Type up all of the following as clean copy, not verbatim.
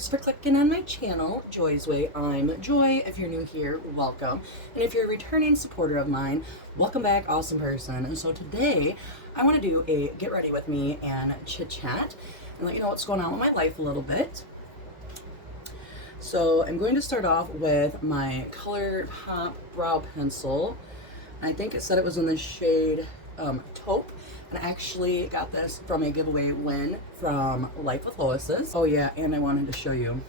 Thanks for clicking on my channel, Joy's Way. I'm Joy. If you're new here, welcome. And if you're a returning supporter of mine, welcome back, awesome person. And so today, I want to do a get ready with me and chit chat and let you know what's going on with my life a little bit. So I'm going to start off with my Color Pop brow pencil. I think it said it was in the shade taupe. And I actually got this from a giveaway win from Life with Lois's. Oh yeah, and I wanted to show you.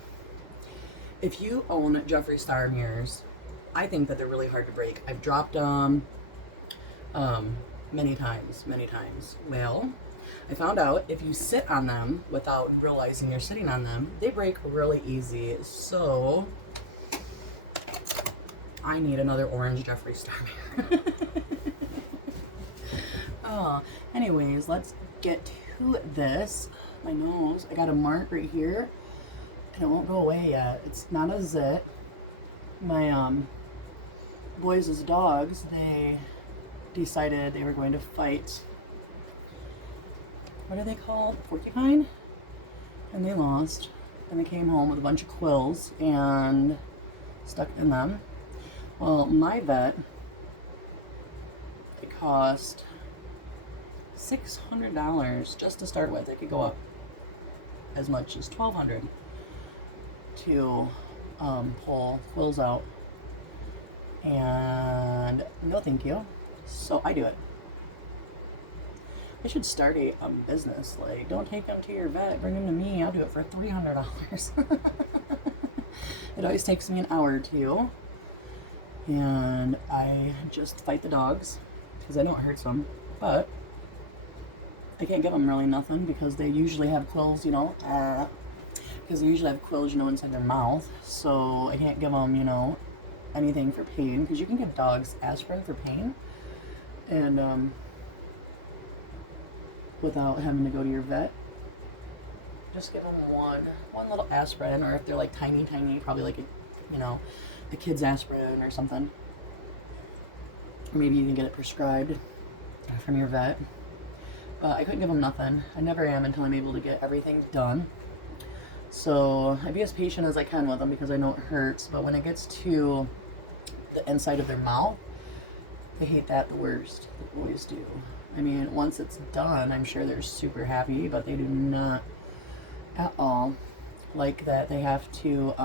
If you own Jeffree Star mirrors, I think that they're really hard to break. I've dropped them many times. Well, I found out if you sit on them without realizing you're sitting on them, they break really easy. So I need another orange Jeffree Star mirror. Anyways, let's get to this. My nose, I got a mark right here, and it won't go away yet. It's not a zit. My boys' dogs, they decided they were going to fight. What are they called? Porcupine? And they lost. And they came home with a bunch of quills and stuck in them. Well, my vet, it cost $600 just to start with. It could go up as much as $1,200 to pull quills out, and no thank you. So I do it. I should start a business. Like, don't take them to your vet, bring them to me. I'll do it for $300. It always takes me an hour or two, and I just fight the dogs because I know it hurts them, but I can't give them really nothing because they usually have quills, inside their mouth. So I can't give them, anything for pain, because you can give dogs aspirin for pain, and without having to go to your vet. Just give them one little aspirin, or if they're like tiny, probably like a kid's aspirin or something. Or maybe you can get it prescribed from your vet. But I couldn't give them nothing. I never am until I'm able to get everything done. So I be as patient as I can with them because I know it hurts. But when it gets to the inside of their mouth, they hate that the worst. They always do. I mean, once it's done, I'm sure they're super happy, but they do not at all like that they have to,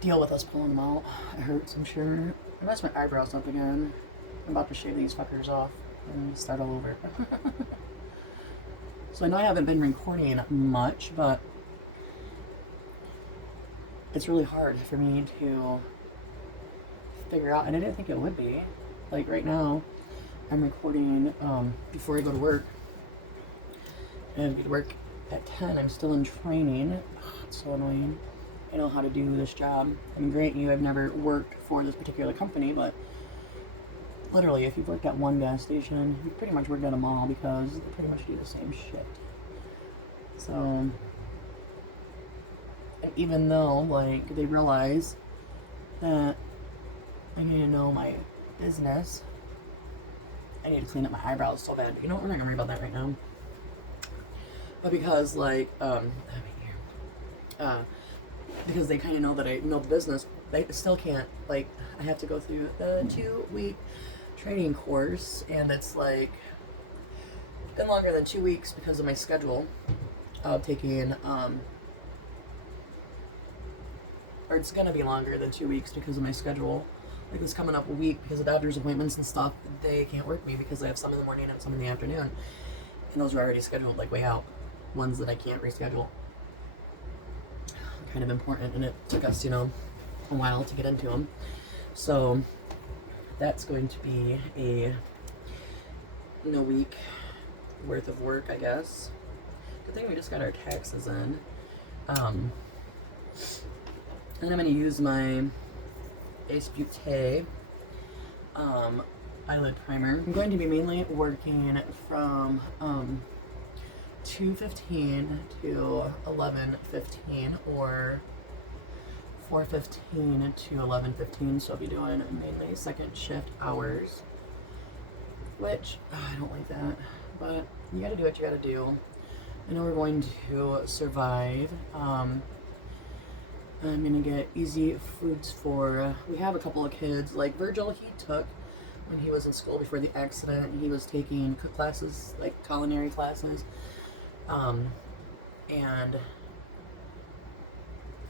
deal with us pulling them out. It hurts, I'm sure. I messed my eyebrows up again. I'm about to shave these fuckers off and start all over. So I know I haven't been recording much, but it's really hard for me to figure out, and I didn't think it would be. Like right now, I'm recording before I go to work. And I get to work at 10. I'm still in training. It's so annoying. I know how to do this job. I mean, granted, I've never worked for this particular company, but literally, if you've worked at one gas station, you've pretty much worked at them all because they pretty much do the same shit. So, and even though, like, they realize that I need to know my business, I need to clean up my eyebrows so bad. You know what? We're not gonna worry about that right now. But because, like, because they kind of know that I know the business, they still can't, like, I have to go through the 2-week training course, and it's like been longer than 2 weeks because of my schedule of taking or it's gonna be longer than 2 weeks because of my schedule. Like, this coming up a week because of doctor's appointments and stuff, they can't work me because I have some in the morning and some in the afternoon, and those are already scheduled like way out. Ones that I can't reschedule, kind of important, and it took us a while to get into them. So that's going to be a week worth of work, I guess. Good thing we just got our taxes in. And I'm going to use my Ace Beauté eyelid primer. I'm going to be mainly working from 2:15 to 11:15, or 4:15 to 11:15, so I'll be doing mainly second shift hours, which I don't like that, but you gotta do what you gotta do. I know we're going to survive. I'm gonna get easy foods for. We have a couple of kids. Like Virgil, he took when he was in school before the accident. He was taking cook classes, like culinary classes, and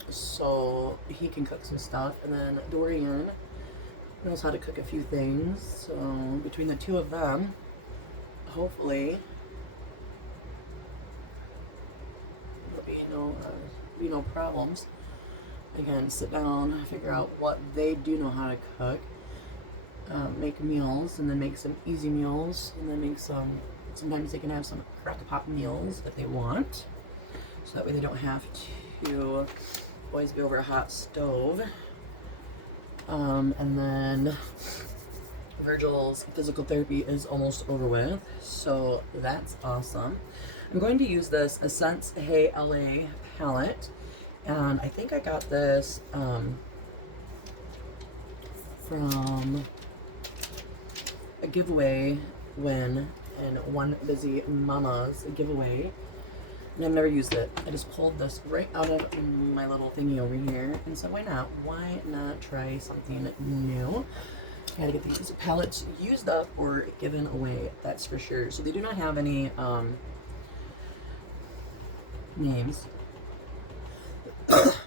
so he can cook some stuff. And then Dorian knows how to cook a few things. So between the two of them, hopefully, there'll be no problems. Again, sit down, figure out what they do know how to cook, make meals, and then make some easy meals, and then make some. Sometimes they can have some crock-pot meals if they want, so that way they don't have to always be over a hot stove. And then Virgil's physical therapy is almost over with, so that's awesome. I'm going to use this Essence Hey L.A. palette, and I think I got this from a giveaway in One Busy Mama's giveaway. And I've never used it. I just pulled this right out of my little thingy over here and said, why not? Why not try something new? I gotta get these palettes used up or given away, that's for sure. So they do not have any names. But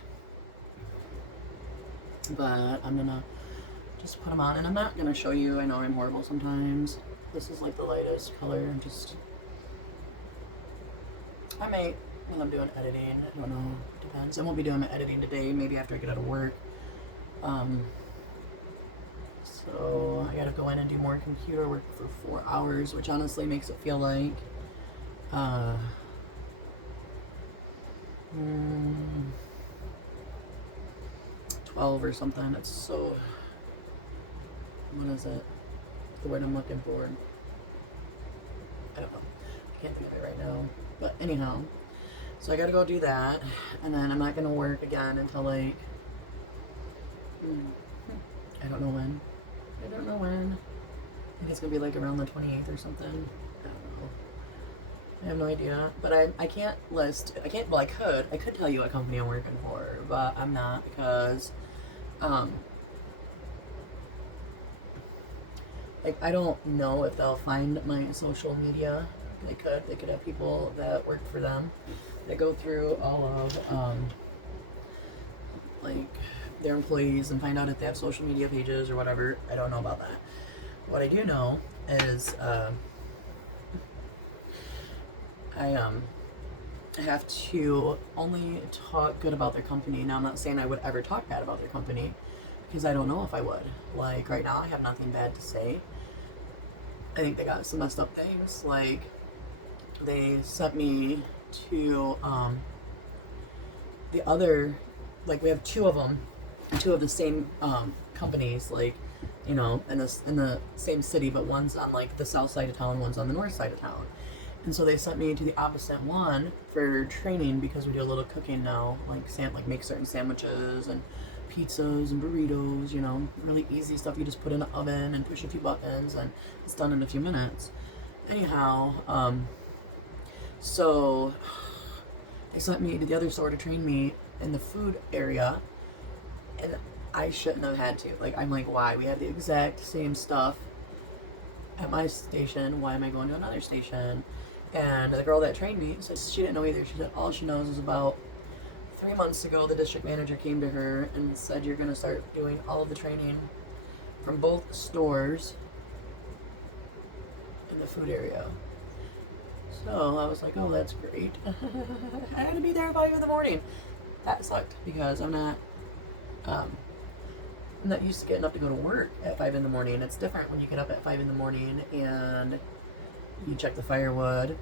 I'm gonna just put them on, and I'm not gonna show you. I know I'm horrible sometimes. This is like the lightest color. I may, when I'm doing editing, I don't know, depends. I won't be doing my editing today, maybe after I get out of work. So I gotta go in and do more computer work for 4 hours, which honestly makes it feel like 12 or something. It's so, what is it? The word I'm looking for. I don't know. I can't think of it right now. But anyhow, so I gotta go do that, and then I'm not gonna work again until like, I don't know when. I think it's gonna be like around the 28th or something. I don't know. I have no idea. But I can't list, well I could tell you what company I'm working for, but I'm not because, like I don't know if they'll find my social media. They could have people that work for them that go through all of like their employees and find out if they have social media pages or whatever. I don't know about that. What I do know is I have to only talk good about their company. Now I'm not saying I would ever talk bad about their company because I don't know if I would. Like right now I have nothing bad to say. I think they got some messed up things, like they sent me to the other, like we have two of the same companies, like, you know, in the same city, but one's on like the south side of town, one's on the north side of town. And so they sent me to the opposite one for training because we do a little cooking now, like make certain sandwiches and pizzas and burritos, you know, really easy stuff you just put in the oven and push a few buttons and it's done in a few minutes. Anyhow, so they sent me to the other store to train me in the food area, and I shouldn't have had to. Like, I'm like, why? We have the exact same stuff at my station. Why am I going to another station? And the girl that trained me said she didn't know either. She said all she knows is about 3 months ago, the district manager came to her and said, you're going to start doing all of the training from both stores in the food area. So I was like, oh, that's great. I had to be there at 5 in the morning. That sucked because I'm not used to getting up to go to work at 5 in the morning. It's different when you get up at 5 in the morning and you check the firewood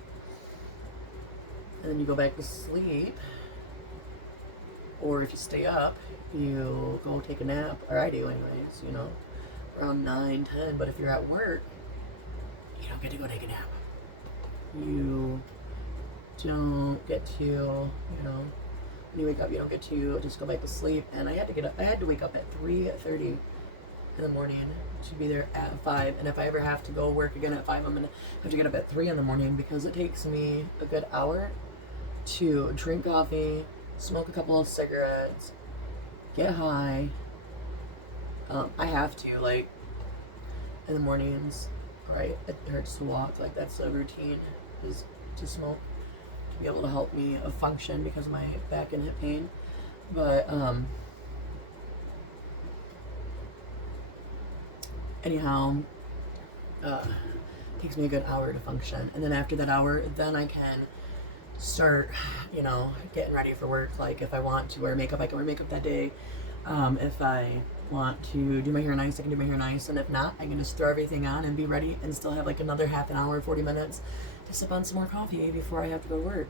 and then you go back to sleep. Or if you stay up, you go take a nap, or I do anyways, you know, around 9, 10. But if you're at work, you don't get to go take a nap. You don't get to, you know, when you wake up, you don't get to just go back to sleep. And I had to wake up at 3:30 in the morning to be there at 5. And if I ever have to go work again at 5, I'm gonna have to get up at 3 in the morning because it takes me a good hour to drink coffee, smoke a couple of cigarettes, get high. I have to, like, in the mornings, right? It hurts to walk. Like, that's a routine, is to smoke, to be able to help me function because of my back and hip pain. But, anyhow, takes me a good hour to function. And then after that hour, then I can start, you know, getting ready for work. Like, if I want to wear makeup, I can wear makeup that day. If I want to do my hair nice, I can do my hair nice. And if not, I can just throw everything on and be ready and still have like another half an hour, 40 minutes to sip on some more coffee before I have to go to work.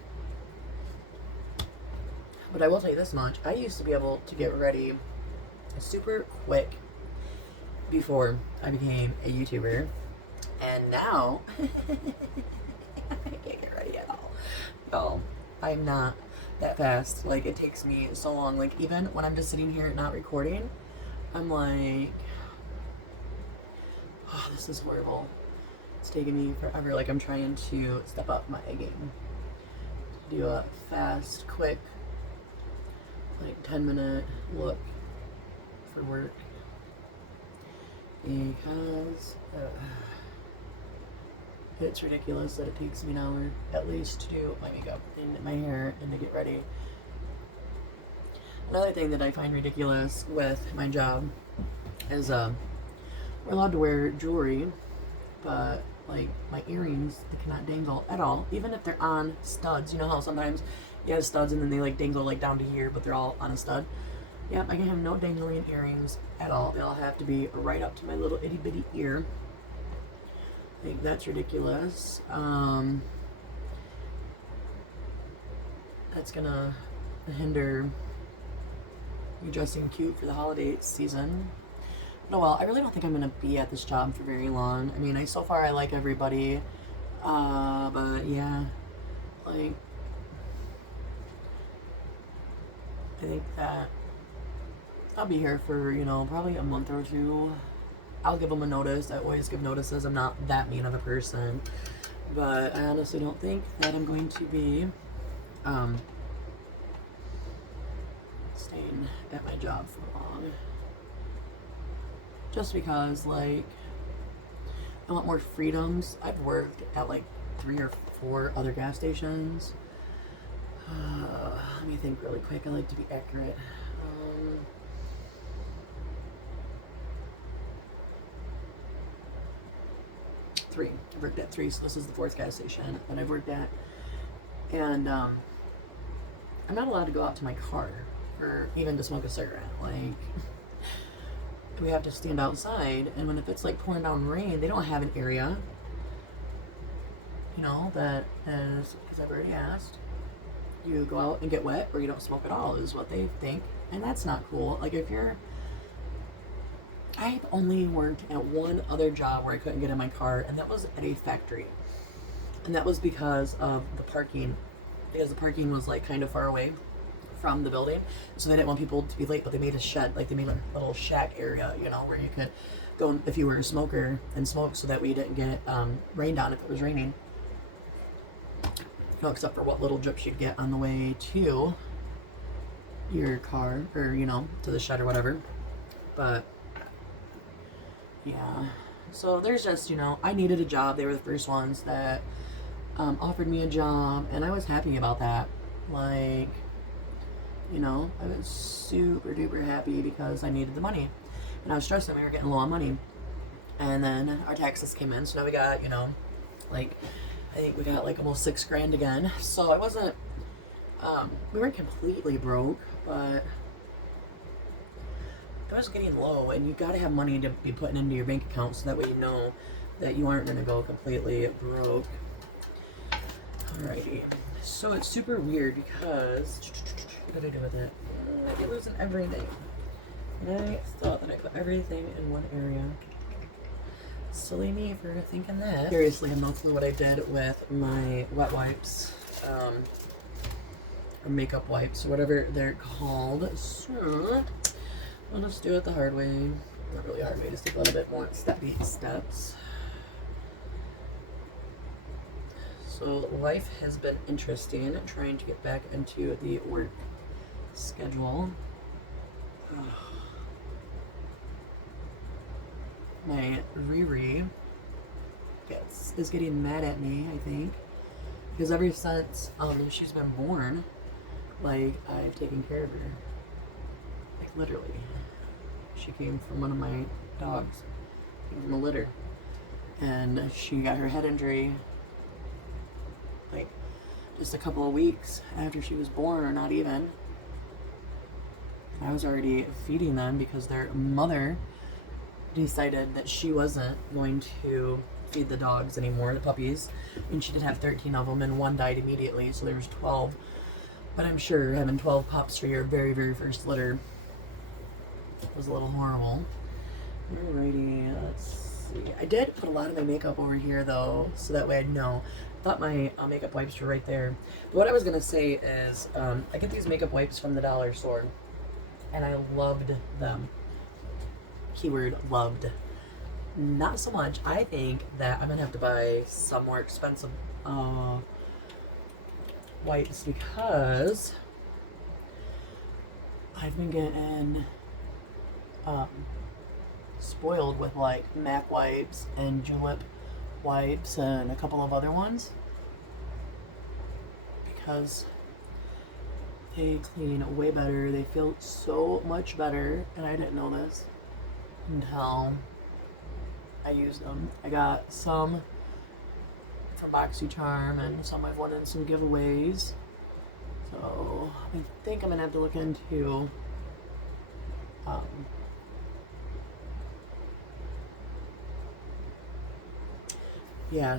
But I will tell you this much. I used to be able to get ready super quick before I became a YouTuber. And now, I can't get ready at all. No, I'm not that fast. Like, it takes me so long. Like, even when I'm just sitting here not recording, I'm like, oh, this is horrible. It's taking me forever. Like, I'm trying to step up my game. Do a fast, quick, like 10-minute look for work. Because it's ridiculous that it takes me an hour at least to do my makeup and my hair and to get ready. Another thing that I find ridiculous with my job is we're allowed to wear jewelry, but like my earrings, they cannot dangle at all, even if they're on studs. You know how sometimes you have studs and then they like dangle like down to here, but they're all on a stud. Yep, I can have no dangling earrings at all. They all have to be right up to my little itty bitty ear. I think that's ridiculous. That's gonna hinder me dressing cute for the holiday season. No, well, I really don't think I'm gonna be at this job for very long. I mean, so far I like everybody, but yeah, like, I think that I'll be here for, you know, probably a month or two. I'll give them a notice. I always give notices. I'm not that mean of a person. But I honestly don't think that I'm going to be staying at my job for long. Just because, like, I want more freedoms. I've worked at, like, 3 or 4 other gas stations. Let me think really quick. I like to be accurate. 3. I've worked at 3, so this is the 4th gas station that I've worked at. And I'm not allowed to go out to my car or even to smoke a cigarette. Like, we have to stand outside, and if it's like pouring down rain, they don't have an area, you know, that is, because I've already asked, you go out and get wet or you don't smoke at all is what they think, and that's not cool. Like, I've only worked at one other job where I couldn't get in my car, and that was at a factory. And that was because of the parking. Because the parking was like kind of far away from the building. So they didn't want people to be late, but they made a shed, like they made a little shack area, you know, where you could go if you were a smoker and smoke, so that we didn't get rained on if it was raining. You know, except for what little drips you'd get on the way to your car, or, you know, to the shed or whatever. But yeah, so there's just, you know, I needed a job. They were the first ones that offered me a job, and I was happy about that. Like, you know, I was super duper happy because I needed the money, and I was stressed that we were getting low on money. And then our taxes came in, so now we got, you know, like, I think we got like almost $6,000 again. So I wasn't, we weren't completely broke, but it was getting low, and you gotta have money to be putting into your bank account so that way you know that you aren't gonna go completely broke. Alrighty, so it's super weird because what did I do with it? I get losing everything. And I thought that I put everything in one area. Silly me for thinking that. Seriously, I have no clue what I did with my wet wipes, or makeup wipes, or whatever they're called. So I'll just do it the hard way. Not really hard way, just take a little bit more steps. So life has been interesting, trying to get back into the work schedule. My Riri is getting mad at me, I think, because ever since she's been born, like, I've taken care of her. Like, literally. She came from one of my dogs, came from a litter, and she got her head injury like just a couple of weeks after she was born, or not even. I was already feeding them because their mother decided that she wasn't going to feed the dogs anymore, the puppies, and she did have 13 of them, and one died immediately, so there was 12. But I'm sure having 12 pups for your very, very first litter was a little horrible. Alrighty, let's see. I did put a lot of my makeup over here, though, so that way I'd know. I thought my makeup wipes were right there. But what I was going to say is, I get these makeup wipes from the dollar store, and I loved them. Keyword loved. Not so much. I think that I'm going to have to buy some more expensive wipes, because I've been getting spoiled with like MAC wipes and Julep wipes and a couple of other ones, because they clean way better. They feel so much better, and I didn't know this until I used them. I got some from BoxyCharm and some I've won in some giveaways. So I think I'm gonna have to look into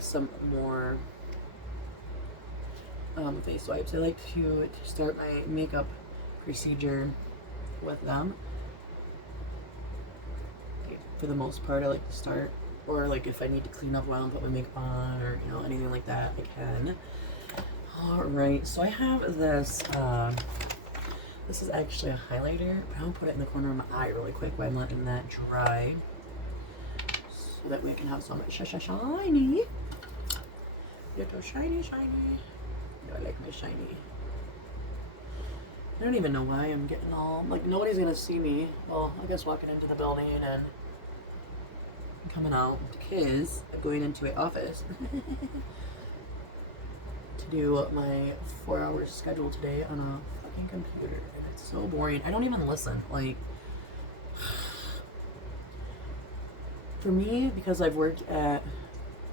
some more face wipes. I like to start my makeup procedure with them. For the most part, I like to start, or like if I need to clean up while I'm putting my makeup on, or anything like that, I can. Alright, so I have this, this is actually a highlighter, but I'll put it in the corner of my eye really quick while I'm letting that dry, so that we can have some shiny. Little shiny. I like my shiny. I don't even know why I'm getting all, like, nobody's gonna see me. Well, I guess walking into the building and coming out, because I'm going into an office to do my 4-hour schedule today on a fucking computer, and it's so boring. I don't even listen. Like, for me, because I've worked at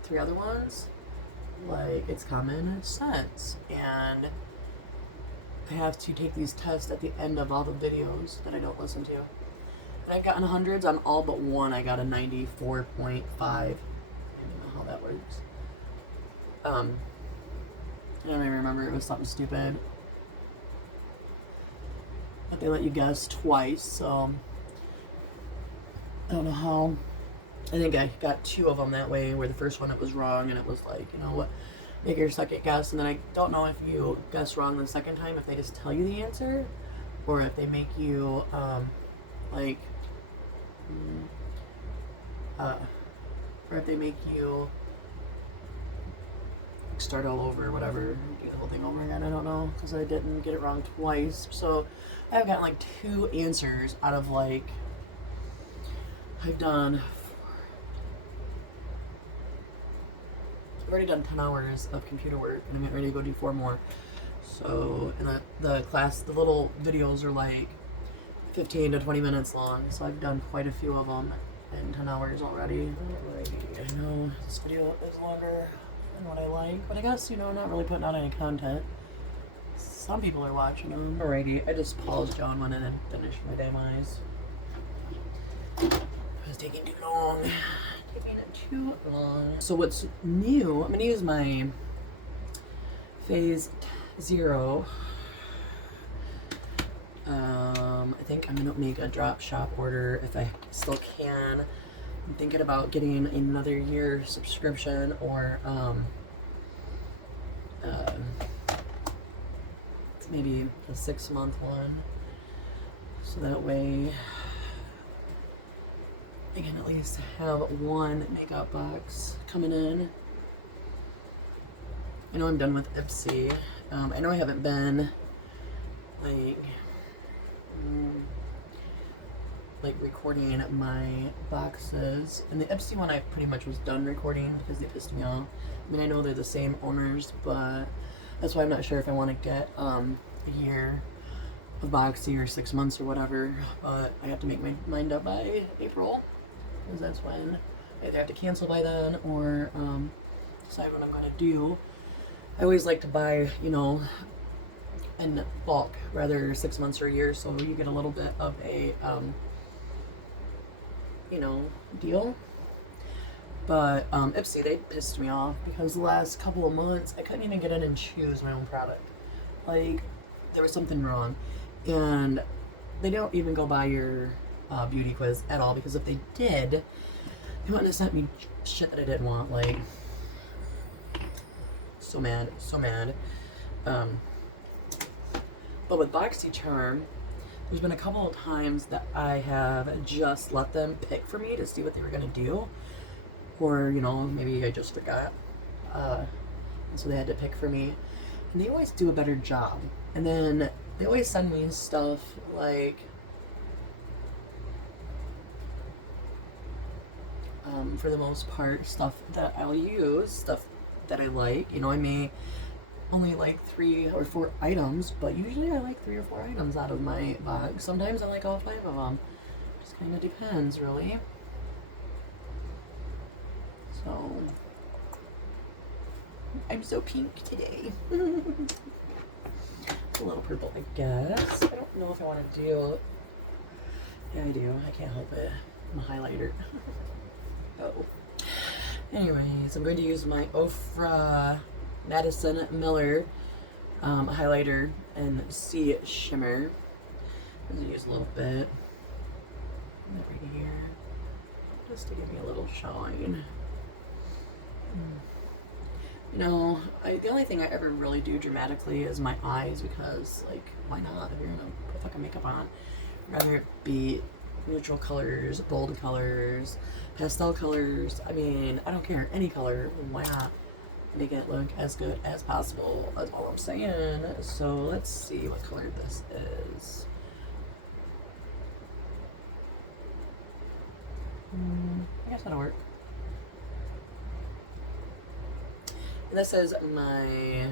3 other ones, like, it's common sense, and I have to take these tests at the end of all the videos that I don't listen to. And I've gotten hundreds on all but one. I got a 94.5. I don't know how that works. I don't even remember. It was something stupid. But they let you guess twice, so I don't know how. I think I got 2 of them that way, where the first one it was wrong, and it was like, what, make your second guess, and then I don't know if you guess wrong the second time, if they just tell you the answer, or if they make you, or if they make you start all over, or whatever, do the whole thing over again. I don't know, because I didn't get it wrong twice. So I've gotten like 2 answers out of, like, I've already done 10 hours of computer work, and I'm getting ready to go do 4 more. So, and the little videos are like 15 to 20 minutes long, so I've done quite a few of them in 10 hours already. I know this video is longer than what I like, but I guess, I'm not really putting out any content. Some people are watching them. Alrighty, I just paused John went in and finished my damn eyes. It was taking too long. Too long. So what's new, I'm going to use my Phase 0. I think I'm going to make a drop shop order if I still can. I'm thinking about getting another year subscription, or maybe a 6-month one, so that way I can at least have one makeup box coming in. I know I'm done with Ipsy. I know I haven't been like recording my boxes, and the Ipsy one I pretty much was done recording because they pissed me off. I mean, I know they're the same owners, but that's why I'm not sure if I want to get a year of Boxy or 6 months or whatever, but I have to make my mind up by April, because that's when I either have to cancel by then or decide what I'm going to do. I always like to buy, you know, in bulk, rather 6 months or a year, so you get a little bit of a, you know, deal. But Ipsy, they pissed me off because the last couple of months I couldn't even get in and choose my own product. Like, there was something wrong. And they don't even go by your beauty quiz at all, because if they did, they wouldn't have sent me shit that I didn't want. Like, so mad, so mad. But with BoxyCharm, there's been a couple of times that I have just let them pick for me to see what they were going to do. Or, you know, maybe I just forgot. And so they had to pick for me. And they always do a better job. And then they always send me stuff like, for the most part, stuff that I'll use, stuff that I like. You know, I may only like 3 or 4 items, but usually I like 3 or 4 items out of my box. Sometimes I like all 5 of them. Just kind of depends, really. So, I'm so pink today. A little purple, I guess. I don't know if I want to do... Yeah, I do. I can't help it. I'm a highlighter. Oh. Anyways, I'm going to use my Ofra Madison Miller highlighter and Sea Shimmer. I'm going to use a little bit over here, just to give me a little shine. You know, the only thing I ever really do dramatically is my eyes, because, like, why not? If you're gonna put fucking makeup on, rather it be neutral colors, bold colors, pastel colors. I mean, I don't care, any color. Why not make it look as good as possible? That's all I'm saying. So let's see what color this is. I guess that'll work. This is my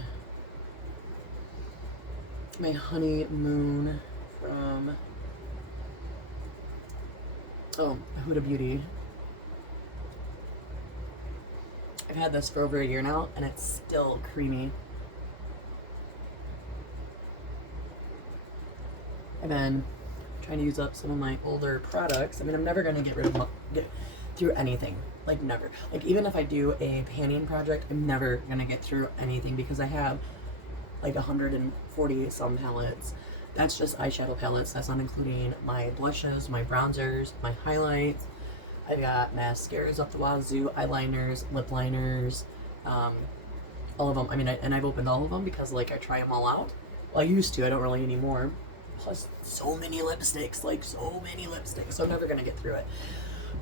honeymoon from Huda Beauty. I've had this for over a year now, and it's still creamy. I've been trying to use up some of my older products. I mean, I'm never gonna get through anything. Like, never. Like, even if I do a panning project, I'm never gonna get through anything, because I have like 140 some palettes. That's just eyeshadow palettes. That's not including my blushes, my bronzers, my highlights. I got mascaras up the wazoo, eyeliners, lip liners, all of them. I mean, and I've opened all of them because, like, I try them all out. Well, I used to. I don't really anymore. Plus, so many lipsticks. Like, so many lipsticks. So I'm never gonna get through it.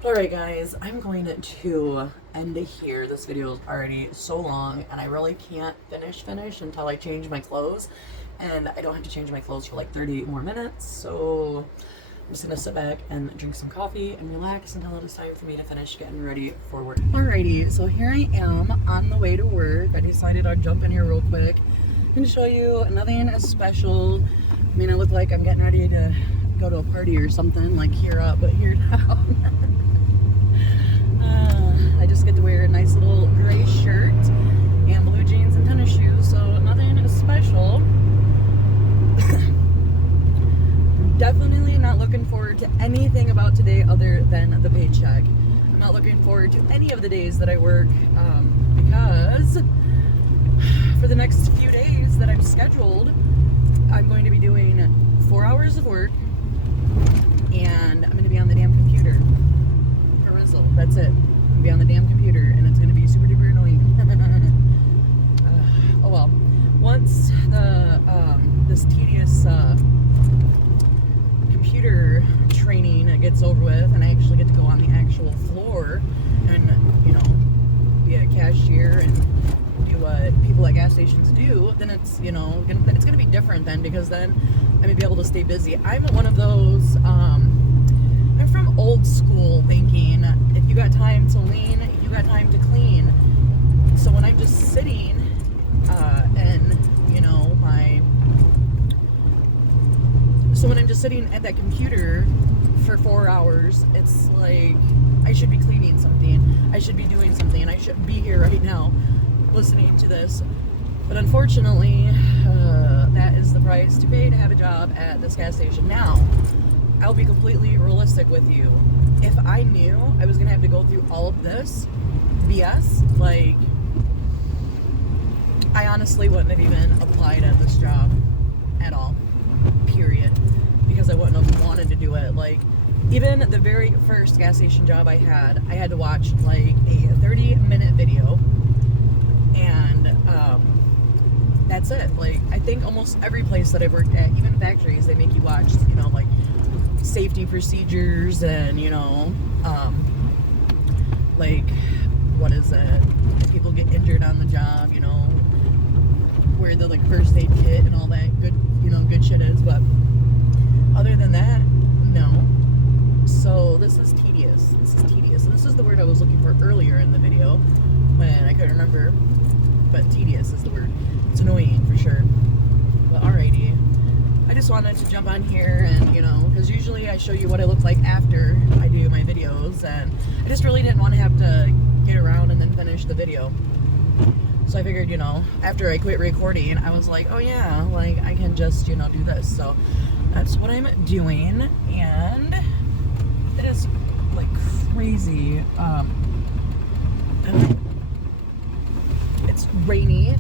Alright guys, I'm going to end it here. This video is already so long, and I really can't finish until I change my clothes. And I don't have to change my clothes for like 30 more minutes, so I'm just gonna sit back and drink some coffee and relax until it is time for me to finish getting ready for work. Alrighty, so here I am on the way to work. I decided I'd jump in here real quick and show you nothing special. I mean, I look like I'm getting ready to go to a party or something, like here up, but here down. I just get to wear a nice little gray shirt and blue jeans and tennis shoes, so nothing special. Definitely not looking forward to anything about today other than the paycheck. I'm not looking forward to any of the days that I work, because for the next few days that I'm scheduled, I'm going to be doing 4 hours of work, and I'm going to be on the damn computer. That's it. I'll be on the damn computer, and it's going to be super duper annoying. Oh well. Once this tedious computer training gets over with, and I actually get to go on the actual floor and, you know, be a cashier and do what people at gas stations do, then it's, you know, it's gonna be different then, because then I'm gonna be able to stay busy. I'm one of those, I'm from old school thinking, if you got time to lean, you got time to clean. So when I'm just sitting, and, you know, so when I'm just sitting at that computer for 4 hours, it's like, I should be cleaning something, I should be doing something, and I shouldn't be here right now listening to this. But unfortunately, that is the price to pay to have a job at this gas station. Now, I'll be completely realistic with you. If I knew I was gonna have to go through all of this BS, like, I honestly wouldn't have even applied at this job at all, period, because I wouldn't have wanted to do it. Like, even the very first gas station job I had to watch like a 30-minute video, and that's it. Like, I think almost every place that I've worked at, even factories, they make you watch, you know, like safety procedures, and, you know, like, what is it? If people get injured on the job, you know, where the like first aid kit and all that good, you know, good shit is. But other than that, no. So this is tedious. This is tedious. And this is the word I was looking for earlier in the video when I couldn't remember. But tedious is the word. It's annoying for sure. But alrighty. I just wanted to jump on here and, you know, because usually I show you what I look like after I do my videos, and I just really didn't want to have to get around and then finish the video. So I figured, you know, after I quit recording, I was like, oh yeah, like, I can just, you know, do this. So that's what I'm doing, and it is like crazy. It's rainy,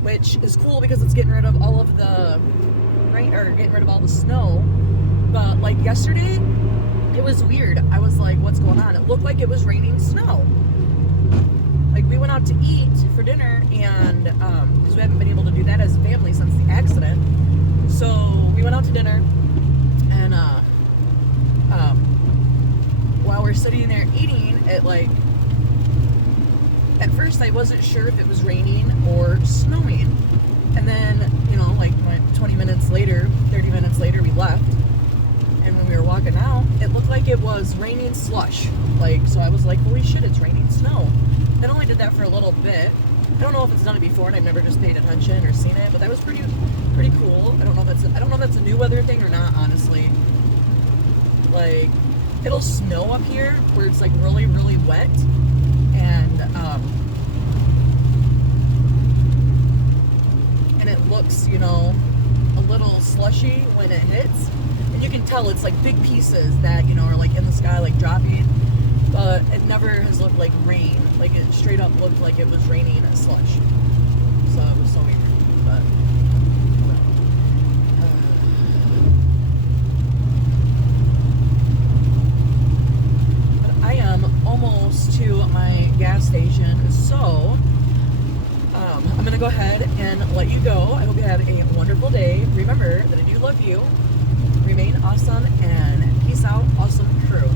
which is cool because it's getting rid of all of the rain, or getting rid of all the snow. But like yesterday, it was weird. I was like, what's going on? It looked like it was raining snow. Like, we went out to eat for dinner, and because we haven't been able to do that as a family since the accident, so we went out to dinner, and while we're sitting there eating, it, like, at first I wasn't sure if it was raining or snowing, and then, you know, like 20 minutes later, 30 minutes later, we left, and when we were walking out, it looked like it was raining slush. Like, so I was like, holy shit, it's raining snow. It only did that for a little bit. I don't know if it's done it before, and I've never just paid attention or seen it, but that was pretty cool. I don't know if that's a new weather thing or not, honestly. Like, it'll snow up here where it's like really, really wet, and it looks, you know, a little slushy when it hits, and you can tell it's like big pieces that, you know, are like in the sky, like dropping. But it never has looked like rain. Like, it straight up looked like it was raining a slush. So it was so weird. But I am almost to my gas station, so I'm gonna go ahead and let you go. I hope you have a wonderful day. Remember that I do love you. Remain awesome, and peace out, awesome crew.